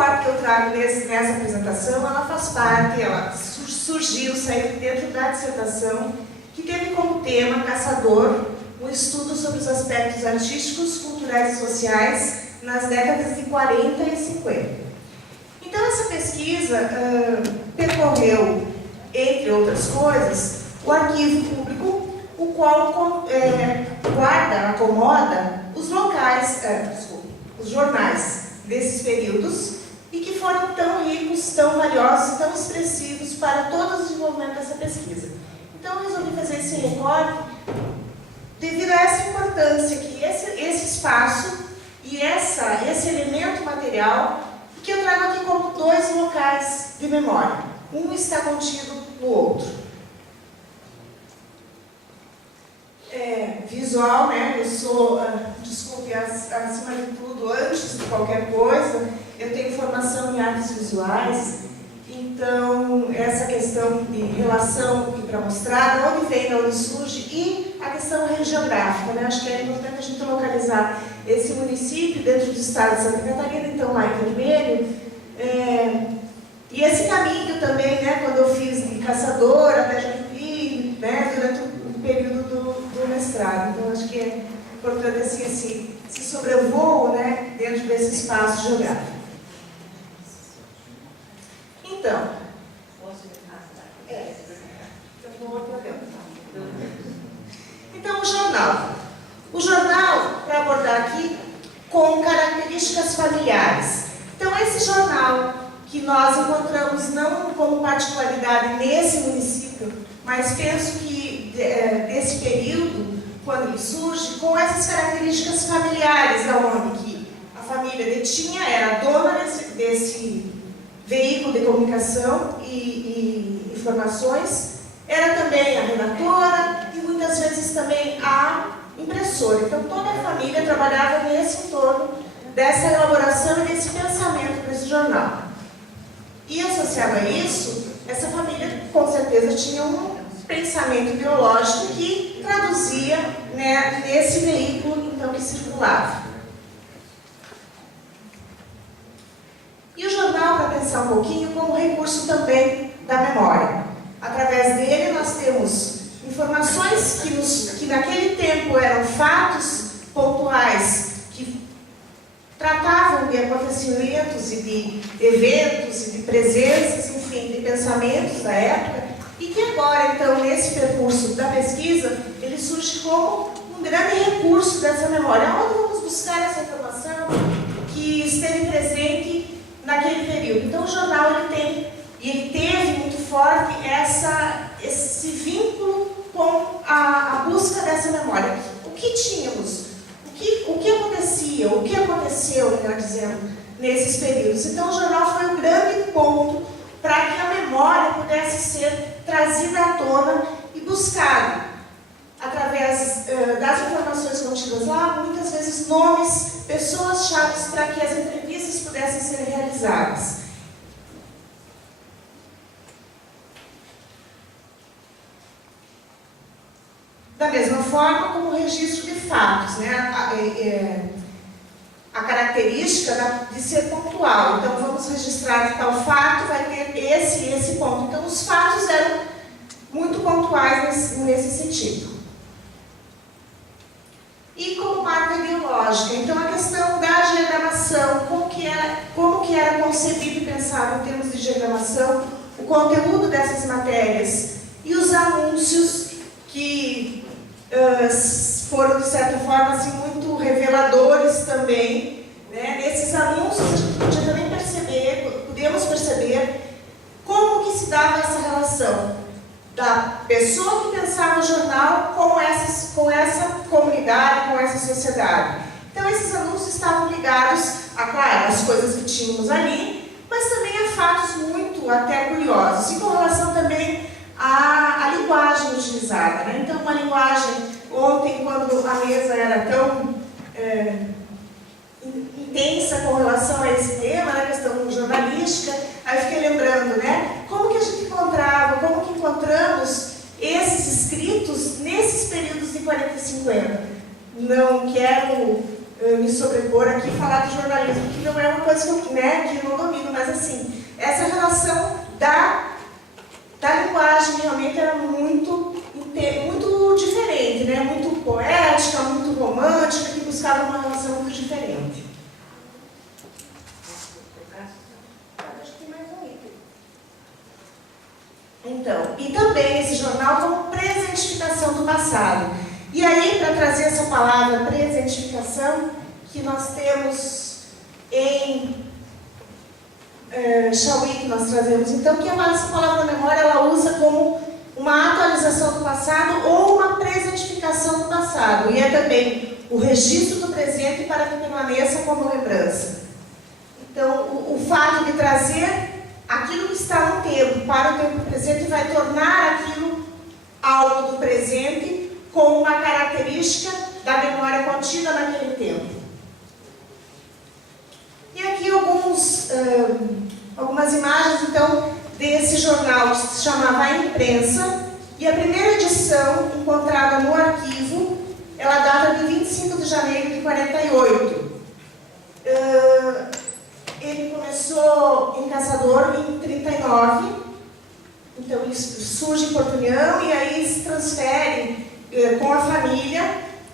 recorte que eu trago nessa apresentação, ela faz parte, ela surgiu, saiu dentro da dissertação, que teve como tema Caçador, um estudo sobre os aspectos artísticos, culturais e sociais nas décadas de 40 e 50. Então, essa pesquisa percorreu, entre outras coisas, o arquivo público, o qual acomoda os locais, os jornais desses períodos, e que foram tão ricos, tão valiosos, tão expressivos para todo o desenvolvimento dessa pesquisa. Então, eu resolvi fazer esse recorte devido a essa importância que esse espaço e esse elemento material, que eu trago aqui como dois locais de memória. Um está contido no outro. Visual, né? Eu sou, desculpe, acima de tudo, antes de qualquer coisa, eu tenho formação em artes visuais, então essa questão de relação para mostrar, de onde vem, de onde surge, e a questão geográfica, né? Acho que é importante a gente localizar esse município dentro do estado de Santa Catarina, então lá em vermelho, e esse caminho também, né? Quando eu fiz de Caçador até Joinville, né? Durante o período do mestrado, então acho que é importante assim, esse sobrevoo, né? Dentro desse espaço geográfico. Então, então o jornal, para abordar aqui, com características familiares. Então, esse jornal que nós encontramos não como particularidade nesse município, mas penso que desse período, quando ele surge, com essas características familiares, onde que a família detinha, era a dona desse veículo de comunicação e informações, era também a redatora e muitas vezes também a impressora. Então, toda a família trabalhava nesse entorno dessa elaboração e desse pensamento para esse jornal. E associado a isso, essa família com certeza tinha um pensamento ideológico que traduzia, né, nesse veículo então que circulava. E o jornal, para pensar um pouquinho, como recurso também da memória. Através dele nós temos informações que naquele tempo eram fatos pontuais, que tratavam de acontecimentos e de eventos e de presenças, enfim, de pensamentos da época, e que agora, então, nesse percurso da pesquisa, ele surge como um grande recurso dessa memória. Onde vamos buscar essa informação que esteve presente naquele período? Então, o jornal ele teve muito forte esse vínculo com a busca dessa memória. O que tínhamos? O que acontecia? O que aconteceu, melhor dizendo, nesses períodos? Então, o jornal foi um grande ponto para que a memória pudesse ser trazida à tona e buscada, através das informações contidas lá, muitas vezes nomes, pessoas-chave para que as entrevistas pudessem ser realizadas. Da mesma forma como o registro de fatos, né? A característica de ser pontual. Então, vamos registrar tal fato, vai ter esse e esse ponto. Então, os fatos eram muito pontuais nesse sentido. E como marca ideológica, então a questão da diagramação, como que era concebido e pensado em termos de diagramação, o conteúdo dessas matérias e os anúncios que foram, de certa forma, assim, muito reveladores também, né? Nesses anúncios a gente podia também podemos perceber como que se dava essa relação da pessoa que pensava o jornal com essa comunidade, com essa sociedade. Então, esses anúncios estavam ligados, claro, às coisas que tínhamos ali, mas também a fatos muito até curiosos, e com relação também à linguagem utilizada, né? Então, uma linguagem, ontem, quando a mesa era tão intensa com relação a esse tema, né, a questão jornalística, aí eu fiquei lembrando, né, como que a gente como que encontramos esses escritos nesses períodos de 40 e 50. Não quero me sobrepor aqui e falar de jornalismo, que não é uma coisa coisas que eu não domino, mas assim, essa relação da linguagem realmente era muito diferente, né? Muito poética, muito romântica, que buscava uma relação muito diferente. Acho que tem mais um item. Então, e também esse jornal como presentificação do passado. E aí, para trazer essa palavra presentificação, que nós temos em Chauí, que nós trazemos, então, que essa palavra memória, ela usa como uma atualização do passado ou uma presentificação do passado. E é também o registro do presente para que permaneça como lembrança. Então, o fato de trazer aquilo que está no tempo para o tempo presente vai tornar aquilo algo do presente com uma característica da memória contida naquele tempo. E aqui algumas imagens, então, desse jornal que se chamava A Imprensa, e a primeira edição, encontrada no arquivo, ela data de 25 de janeiro de 48. Ele começou em Caçador em 39, então ele surge em Porto União e aí se transfere com a família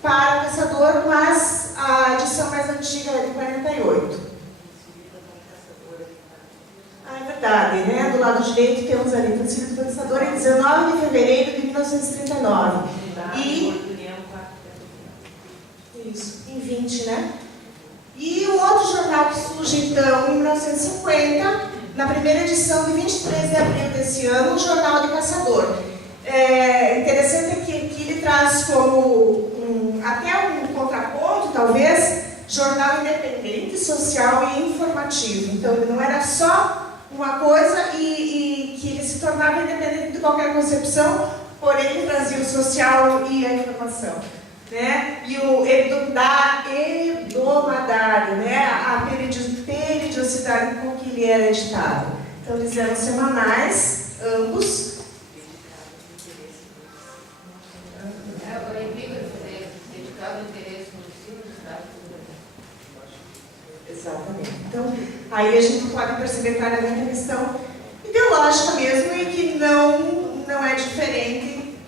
para Caçador, mas a edição mais antiga é de 48. Ah, é verdade, né? Do lado direito temos ali o Tecido do Caçador em 19 de fevereiro de 1939. Isso, em 20, né? E o outro jornal que surge, então, em 1950, na primeira edição de 23 de abril desse ano, o Jornal de Caçador. Interessante que ele traz como, até um contraponto, talvez, jornal independente, social e informativo. Então, ele não era só uma coisa e que ele se tornava independente de qualquer concepção, porém ele trazia o social e a informação. Né? E o hebdomadário, né? A periodicidade com que ele era editado. Então, eles eram semanais, ambos. O epígrafe dedicado ao interesse no ensino do Estado. Exatamente. Então, aí a gente pode perceber claramente a questão ideológica mesmo e que não é diferente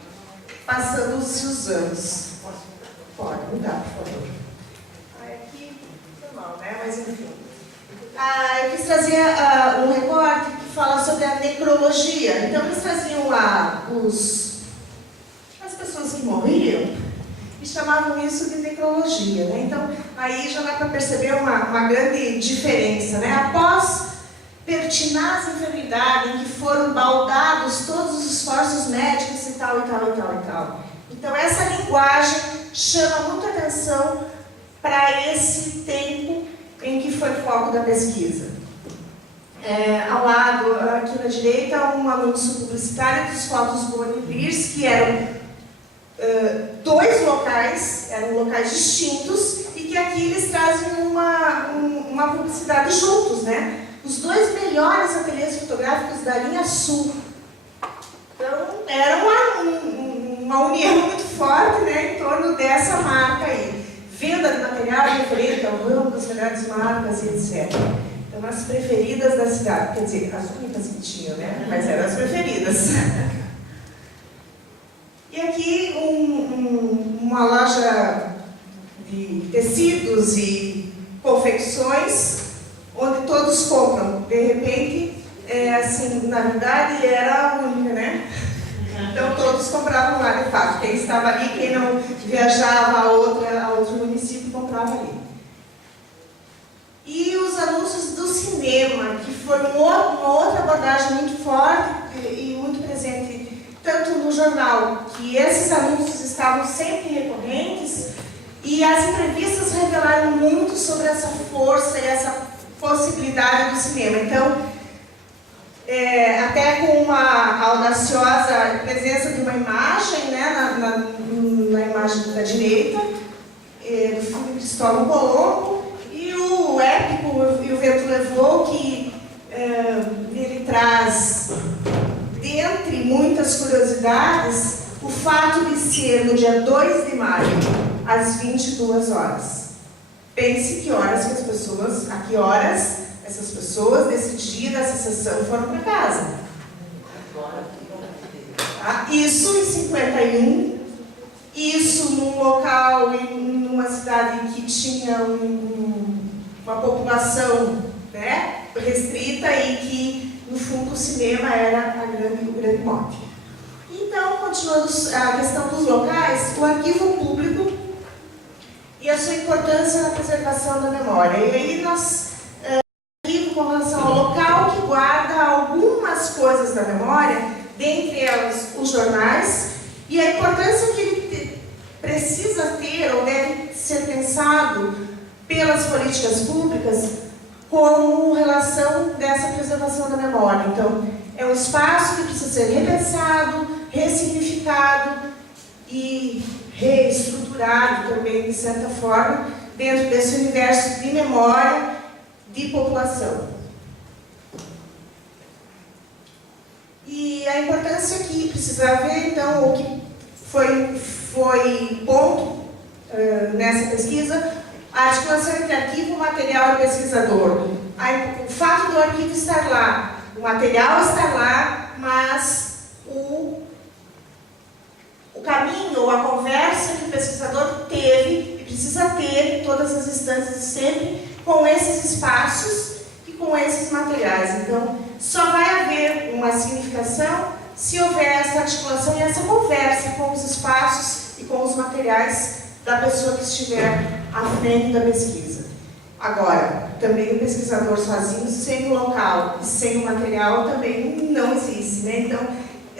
passando-se os anos. Pode mudar, por favor. Aqui, normal, né? Mas enfim. Eu quis trazer um recorte que fala sobre a necrologia. Então, eles traziam as pessoas que morriam e chamavam isso de necrologia, né? Então, aí já dá para perceber uma grande diferença, né? Após pertinaz enfermidade em que foram baldados todos os esforços médicos e tal, e tal, e tal, e tal. Então, essa linguagem chama muita atenção para esse tempo em que foi foco da pesquisa. Ao lado, aqui na direita, um anúncio publicitário dos fotos Boni Beers, que eram dois locais, eram locais distintos, e que aqui eles trazem uma publicidade juntos, né? Os dois melhores ateliês fotográficos da linha Sul. Então, era uma união muito forte, né, em torno dessa marca aí. Venda de material referente ao ramo das melhores marcas e etc. Então, as preferidas da cidade, quer dizer, as únicas que tinham, né? Mas eram as preferidas. E aqui uma loja de tecidos e confecções, onde todos compram. De repente, assim, na verdade, era a única, né? Então, todos compravam lá, de fato. Quem estava ali, quem não viajava a outro município, comprava ali. E os anúncios do cinema, que foi uma outra abordagem muito forte e muito presente, tanto no jornal, que esses anúncios estavam sempre recorrentes, e as entrevistas revelaram muito sobre essa força e essa possibilidade do cinema. Então, até com uma audaciosa presença de uma imagem, né, na imagem da direita, do filme Cristóvão Colombo, e o épico E o Vento Levou, que ele traz, dentre muitas curiosidades, o fato de ser no dia 2 de maio, às 22 horas. Pense que horas que as pessoas, a que horas pessoas desse dia dessa sessão foram para casa. Tá? Isso em 51, isso num local, numa cidade que tinha uma população, né, restrita e que, no fundo, o cinema era o grande mote. Então, continuando a questão dos locais, o arquivo público e a sua importância na preservação da memória. E aí nós, arquivo com relação ao local que guarda algumas coisas da memória, dentre elas os jornais, e a importância que ele precisa ter ou deve ser pensado pelas políticas públicas como relação dessa preservação da memória. Então, é um espaço que precisa ser repensado, ressignificado e reestruturado também, de certa forma, dentro desse universo de memória de população. E a importância que precisa haver, então, o que foi ponto nessa pesquisa, a articulação entre arquivo, material e pesquisador. O fato do arquivo estar lá, o material estar lá, mas o caminho ou a conversa que o pesquisador teve e precisa ter em todas as instâncias sempre com esses espaços e com esses materiais. Então, só vai haver uma significação se houver essa articulação e essa conversa com os espaços e com os materiais da pessoa que estiver à frente da pesquisa. Agora, também o pesquisador sozinho, sem o local e sem o material, também não existe, né? Então,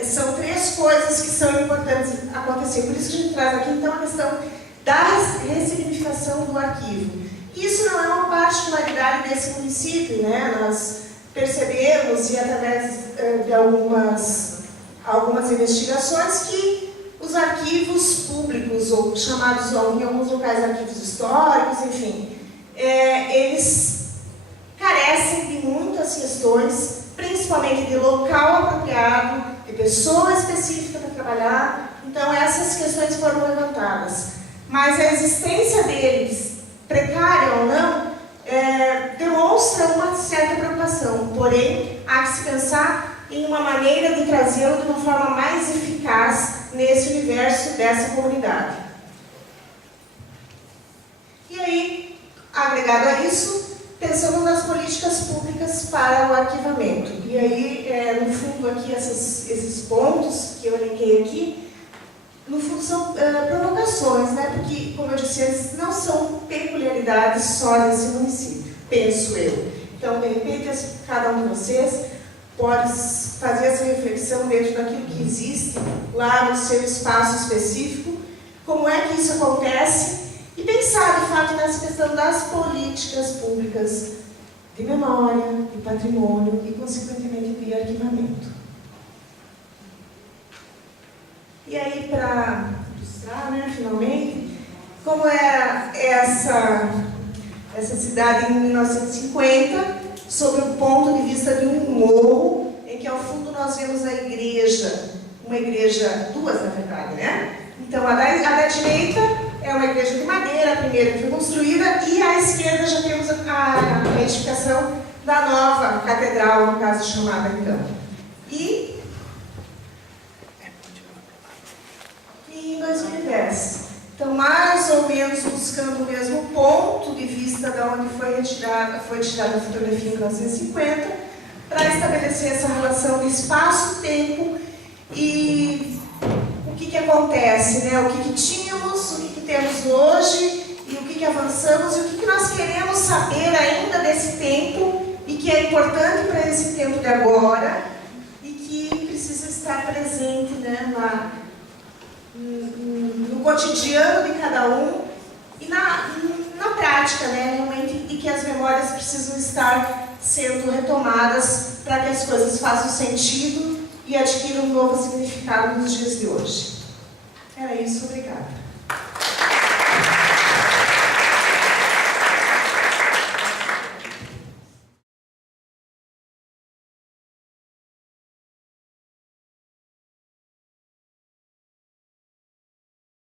são três coisas que são importantes acontecer. Por isso que a gente traz aqui, então, a questão da ressignificação do arquivo. Isso não é uma particularidade desse município, né? Nós percebemos, e através de algumas investigações, que os arquivos públicos, ou chamados em alguns locais arquivos históricos, enfim, eles carecem de muitas questões, principalmente de local apropriado, de pessoa específica para trabalhar. Então, essas questões foram levantadas. Mas a existência deles, precária ou não, demonstra uma certa preocupação. Porém, há que se pensar em uma maneira de trazê-lo de uma forma mais eficaz nesse universo dessa comunidade. E aí, agregado a isso, pensamos nas políticas públicas para o arquivamento. E aí, no fundo, aqui, esses pontos que eu elenquei aqui, no fundo, são provocações, né? Porque, como eu disse antes, não são peculiaridades só desse município, penso eu. Então, de repente, cada um de vocês pode fazer essa reflexão dentro daquilo que existe lá no seu espaço específico, como é que isso acontece, e pensar, de fato, nessa questão das políticas públicas de memória, de patrimônio e, consequentemente, de arquivamento. E aí, para ilustrar, né, finalmente, como era essa cidade em 1950, sob o ponto de vista de um morro, em que, ao fundo, nós vemos a igreja, uma igreja, duas, na verdade, né? Então, a da direita é uma igreja de madeira, a primeira que foi construída, e à esquerda já temos a edificação da nova catedral, no caso chamada, então. E em 2010. Então, mais ou menos buscando o mesmo ponto de vista de onde foi tirada a fotografia em 1950, para estabelecer essa relação de espaço-tempo e o que acontece, né? O que tínhamos, o que temos hoje, e o que avançamos, e o que nós queremos saber ainda desse tempo, e que é importante para esse tempo de agora, e que precisa estar presente, né, no cotidiano de cada um e na prática, né, realmente, e que as memórias precisam estar sendo retomadas para que as coisas façam sentido e adquiram um novo significado nos dias de hoje. Era isso, obrigada.